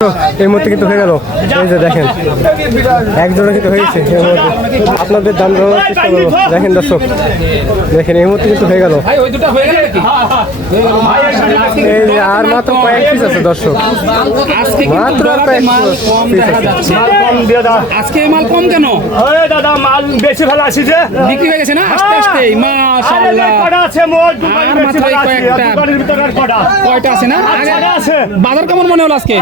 এই মুহূর্তে কিন্তু হয়ে গেল, এই যে দেখেন এক জোড়া কিন্তু হয়ে গেছে। এর মধ্যে আপনাদের দাম জানানোর চেষ্টা করবো। দেখেন দর্শক, দেখেন এই মুহূর্তে কিন্তু হয়ে গেল। এই যে আর মাত্র কয়েক পিস আছে দর্শক, মাত্র কয়েক পিস আছে। আজকে মাল কম কেন দাদা? মাল বেশি ভালো আছে যে বিক্রি হয়ে গেছে না আস্তে আস্তে। মাশাআল্লাহ, কয়টা আছে না? বাজার কেমন মনে হলো আজকে?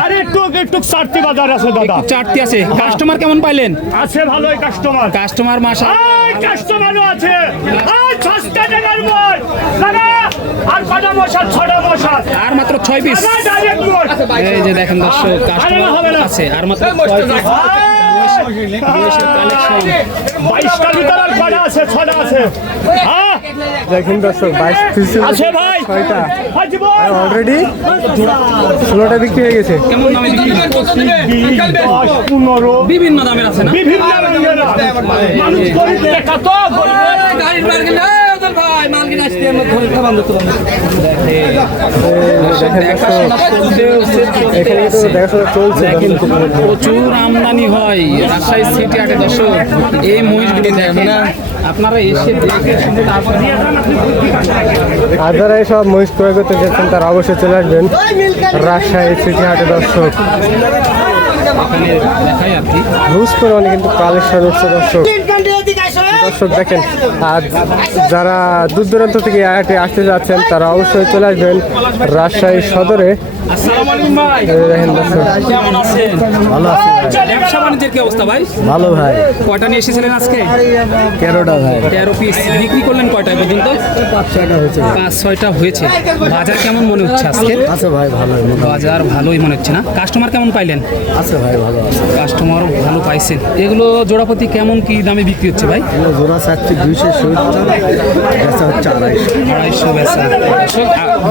একটু চারটি বাজার আছে দাদা, চারটি আছে। কাস্টমার কেমন পাইলেন? আছে ভালোই কাস্টমার। কাস্টমার মাশাআল্লাহ কাস্টমারও আছে। সস্তা টাকার মাল দাদা, আর কটা মশা? ছটা মশা, আর মাত্র 6 পিস। এই যে দেখেন দর্শক, কাস্টমার আছে আর মাত্র 6 পিস। দেখেন দর্শক 22 পিস আছে ভাই, ছয়টা অলরেডি 16টা বিক্রি হয়ে গেছে। কেমন দামে বিক্রি? 10, 15 বিভিন্ন দামের আছে না? বিভিন্ন রঙের মানুষ গরিব টাকা তো গাড়ির মার্কেট ভাই মাল কিনে আসতে আমরা ধরে খাবার দিতে পারবো। এখানে তো দেখাশোনা চলছে। প্রচুর আমদানি হয় রাজশাহী সিটি হাটে দর্শক। এই মহিষগুলো দেখেন আপনারা এসে দেখে শুনে তারপরে আর যারা এইসব মহিষ ক্রয় করতে চাচ্ছেন তারা অবশ্যই চলে আসবেন রাজশাহী সিটি হাটে দর্শক। এখানে দেখাই আর কি রুজ করে অনেক কিন্তু কালেকশন হচ্ছে দর্শক। দর্শক দেখেন, আর যারা দূর দূরান্ত থেকে হাটে আসতে যাচ্ছেন তারা অবশ্যই চলে আসবেন রাজশাহী সদরে। আসসালামু আলাইকুম ভাই, দেখেন দর্শক, কেমন আছেন? ভালো আছি। ব্যবসা বাণিজ্যের কি অবস্থা ভাই? ভালো ভাই। কয়টা নিয়ে এসেছিলেন আজকে? 13টা ভাই। 13 পিস বিক্রি করলেন কয়টায় পর্যন্ত? 5-6টা হয়েছে। 5-6টা হয়েছে। বাজার কেমন মনে হচ্ছে আজকে? আছে ভাই ভালো। বাজার ভালোই মনে হচ্ছে না? কাস্টমার কেমন পাইলেন? আছে ভাই ভালো আছে। কাস্টমারও ভালো পাইছেন। এগুলো জোড়াপতি কেমন কি দামে বিক্রি হচ্ছে ভাই? জোড়া চাচ্ছি 270, বেচা হচ্ছে 250 বেচা।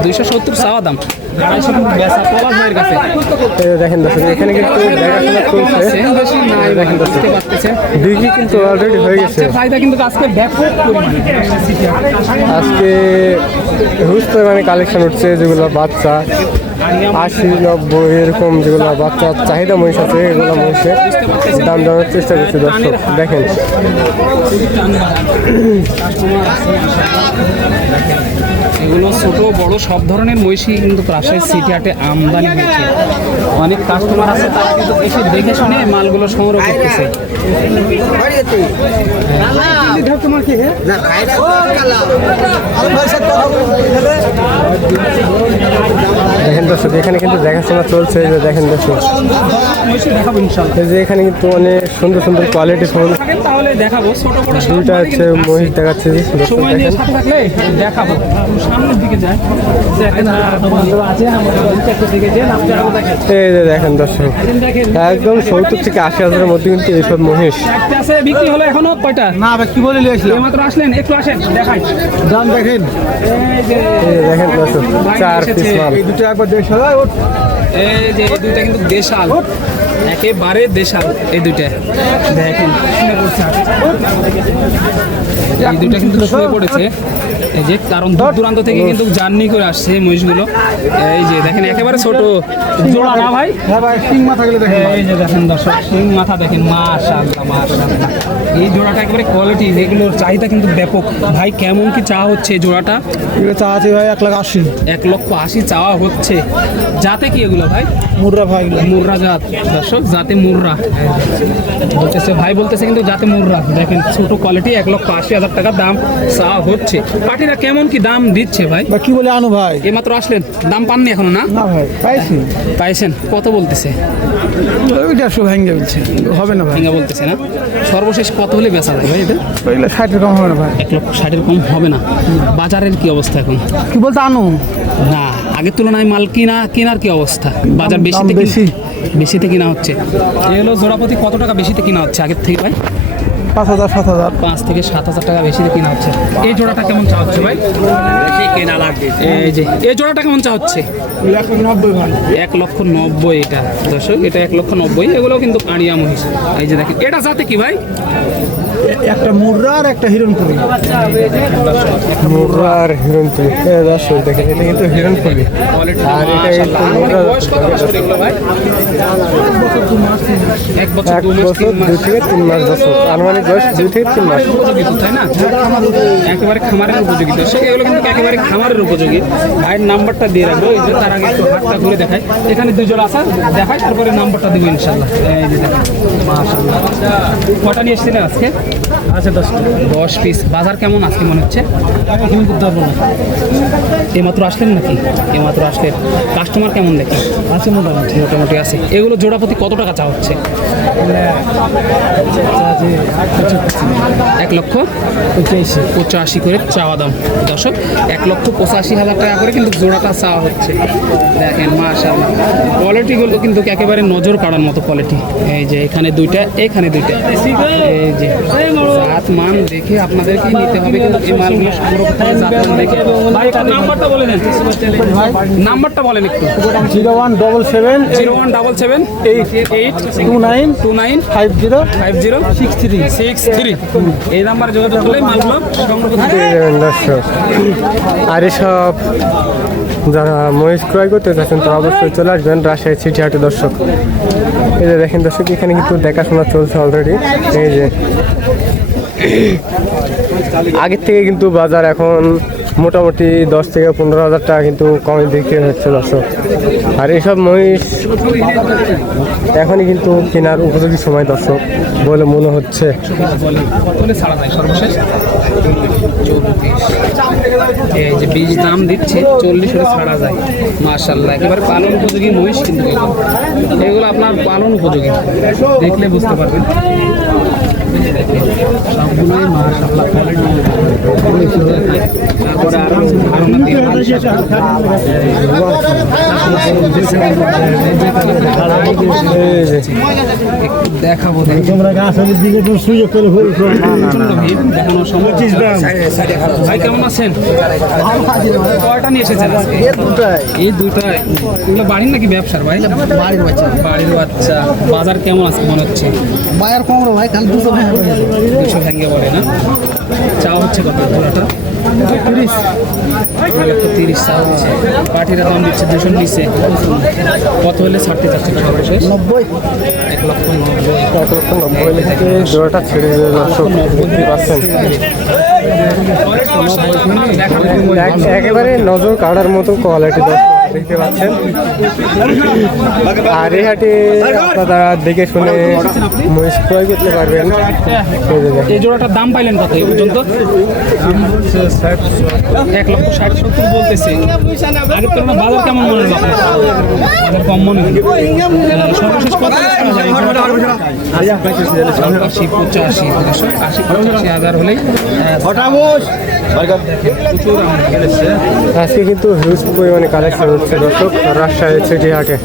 270 চাওয়া দাম, 250 বেচা প্রবাদ ভাইয়ের কাছে। দেখেন দর্শক, এখানে কিন্তু দেখাশোনা চলছে। বেশি নাই দেখেন দর্শক, বুঝতে পারতেছেন। বিক্রি কিন্তু অলরেডি হয়ে গেছে। ফায়দা কিন্তু আজকে ব্যাপক পরিমাণে। আজকে হিউজ পরিমাণে কালেকশন উঠছে, যেগুলো বাচ্চা 80-90 এরকম যেগুলো বাচ্চা চাহিদা মহিষ আছে, এগুলো মহিষের দাম জানার চেষ্টা করছে দর্শক। দেখেন এগুলো ছোট বড় সব ধরনের মহিষী কিন্তু রাজশাহী সিটি হাটে আমদানি হয়েছে। অনেক কাস্টমার আছে তারা কিন্তু এসে দেখে শুনে মালগুলো সংগ্রহ করতেছে। দেখেন দর্শক, এখানে কিন্তু দেখাশোনা চলছে। এই যে দেখেন দর্শক, দেখাবো ইনশাল্লাহ। এই যে এখানে কিন্তু অনেক সুন্দর সুন্দর কোয়ালিটি ফুল তাহলে দেখাবো ছোট বড় সব দুইটা হচ্ছে মহিষ দেখাচ্ছে দর্শক। সময় নিয়ে দেখেন সাথে থাকলে দেখাবো। সামনের দিকে যায় এই যে দেখেন দর্শক, একদম 70 থেকে 80 হাজারের মধ্যে কিন্তু এইসব মহিষ। আছে বিক্রি হলো এখনো কয়টা? না ভাই, কি বলে নিয়েছিলাম? মাত্র আসলেন, একটু আসেন দেখাই। দাম দেখেন, এই যে দেখেন দর্শক, 4 পিস মাল। এই দুটো একবার দেশাল। এই যে এই দুইটা কিন্তু দেশাল, একেবারে দেশাল। এই দুইটা দেখেন এই দুইটা কিন্তু শুয়ে পড়েছে। এই যে কারণ দূর দূরান্ত থেকে কিন্তু জার্নি করে আসছে মহিষগুলো। এই যে দেখেন একেবারে ছোট জোড়া না ভাই? হ্যাঁ ভাই, সিং মাথা গেলে দেখেন। এই যে দেখেন দর্শক, সিং মাথা দেখেন, মাশাআল্লাহ মাশাআল্লাহ। এই জোড়াটা একেবারে কোয়ালিটি, এগুলোর চাহিদা কিন্তু ব্যাপক। ভাই কেমন কি চা হচ্ছে এই জোড়াটা? এগুলো চাচ্ছি ভাই 1,80,000। 1,80,000 চাওয়া হচ্ছে। যাতে কি এগুলো ভাই? মুর্রা ভাই, মুর্রা জাত দর্শক, জাতে মুর্রা বলতেছে ভাই, বলতেছে কিন্তু জাতে মুর্রা। দেখেন ছোট কোয়ালিটি, 1,80,000 টাকা দাম চাওয়া হচ্ছে। পার্টিরা কেমন কি দাম দিচ্ছে ভাই? কি বলে আনো ভাই? এইমাত্র আসলেন, দাম পাননি এখনো না? না ভাই, পাইছি। পাইছেন? কত বলতেছে? 150 ভেঙে বলছে, হবে না ভাই। ভেঙে বলতেছে না? সর্বশেষ কত হলে বেচা যায় ভাই এটা? 60 কম হবে না ভাই। 1,60,000 কম হবে না। বাজারের কি অবস্থা এখন? কি বলতে আনো না, আগের তুলনায় মাল কেনার কি অবস্থা? বাজার বেশিতে কিনা হচ্ছে। এ হলো জোড়াপতি কত টাকা বেশিতে কিনা হচ্ছে আগের থেকে ভাই? 5,000 7,000। 5 থেকে 7,000 টাকা বেশি দিয়ে কিনা হচ্ছে। এই জোড়াটা কেমন চা হচ্ছে ভাই? এই যে এই জোড়াটা কেমন চা হচ্ছে? 1,90,000 এটা দর্শক, এটা 1,90,000। এগুলোও কিন্তু আড়িয়া মহিষ। এই যে দেখেন, এটা জাতে কি ভাই? একটা মুর্রা আর একটা হিরণপুরি। মুর্রা আর হিরণপুরি দর্শক দেখেন, এটা কিন্তু হিরণপুরি আর এটা কিন্তু মুর্রা। বয়স কত বছর এগুলো ভাই? 1 বছর 2 মাস 3 মাস। 2 থেকে 3 মাস দর্শক, আনুমানিক বয়স 2 থেকে 3 মাস। উপযোগী তো, তাই না? একেবারে খামারের উপযোগী দর্শক, এগুলো কিন্তু একেবারে খামারের উপযোগী। ভাইয়ের নাম্বারটা দিয়ে রাখবো, এই যে তার আগে একটু হাতটা ঘুরে দেখায়। এখানে 2 জোড়া আছে, দেখায় তারপরে নাম্বারটা দিব ইনশাল্লাহ। এই যে দেখেন, মাশাআল্লাহ। কটা নিয়ে এসেছিলেন আজকে? আচ্ছা 10 পিস। বাজার কেমন আজকে মনে হচ্ছে? এইমাত্র আসলেন নাকি? এইমাত্র আসলেন। কাস্টমার কেমন দেখি? আছে মোটামুটি। মোটামুটি আছে। এগুলো জোড়া প্রতি কত টাকা চা হচ্ছে? 1,85,000 করে চাওয়া দাম দর্শক। 1,85,000 টাকা করে কিন্তু জোড়াটা চাওয়া হচ্ছে। দেখেন মাশাআল্লাহ, কোয়ালিটিগুলো কিন্তু একেবারে নজর কাড়ার মতো কোয়ালিটি। এই যে এখানে 2টা, এখানে 2টা। এই যে জাত মান দেখে আপনাদেরকে নিতে হবে, কিন্তু এই মালগুলো সংগ্রহ করতে হবে জাত মান দেখে। ভাই একটু নাম্বারটা বলে দেন, নাম্বারটা বলেন একটু। 0177 0177 29 29 50 50 63 এই নাম্বারে যোগাযোগ করলে মালগুলো সংগ্রহ করতে পারবেন দর্শক। আর এসব যারা মহিষ ক্রয় করতে চাচ্ছেন তো অবশ্যই চলে আসবেন রাজশাহী সিটি হাটে দর্শক। এই যে দেখেন দর্শক, এখানে কিন্তু দেখাশোনা চলছে অলরেডি। এই যে আগের থেকে কিন্তু বাজার এখন মোটামুটি 10 থেকে 15,000 টাকা কিন্তু কমে বিক্রি হচ্ছে দর্শক। আর এইসব মহিষ এখনই কিন্তু কেনার উপযোগী সময় দর্শক বলে মনে হচ্ছে। বলে ছাড়া যায় সর্বশেষ 34। এই যে বীজ দাম দিচ্ছে 40 হলে ছাড়া যায়। মাশাআল্লাহ, একেবারে পালন উপযোগী মহিষ কিন্তু এগুলো আপনার পালন উপযোগী, দেখলে বুঝতে পারবেন। সবগুলোই মাশাআল্লাহ কোয়ালিটি। তারপরে আরো ধারণা দিয়ে দেখাবো। দেখানোর সময় ভাই কেমন আছেন? কয়টা নিয়ে এসেছেন আজকে? এই দুটাই। এগুলো বাড়ির নাকি ব্যবসার ভাই? বাড়ির বাচ্চা। বাড়ির বাচ্চা। বাজার কেমন আছে মনে হচ্ছে? বাজার কম রে ভাই, খালি 200 টাকা 200 ভেঙে বলে না? চাওয়া হচ্ছে কত জোড়াটা? 30 চাওয়া হচ্ছে। পার্টিরা দাম দিচ্ছে 200 নিচে। কত হলে ছাড়তে চাচ্ছেন সর্বশেষ? 90। 1,90,000 থেকে জোড়াটা ছেড়ে দেবে দর্শক, বুঝতে পারছেন। একেবারে নজর কাড়ার মতো কোয়ালিটি দর্শক দেখতে পাচ্ছেন। আর এই হাটে আপনারা দেখে শুনে মহিষ ক্রয় করতে পারবেন। এই জোড়াটার দাম পাইলেন কত এই পর্যন্ত? 1,60,70 বলতেছে। আগের তুলনায় বাজার কেমন মনে হলো আপনার? বাজার কম মনে হলো। সর্বশেষ কত ছাড়া যায়? 80-85 হলেই আজকে কিন্তু হিউজ পরিমাণে কালেকশন হচ্ছে দর্শক রাজশাহী সিটি হাটে।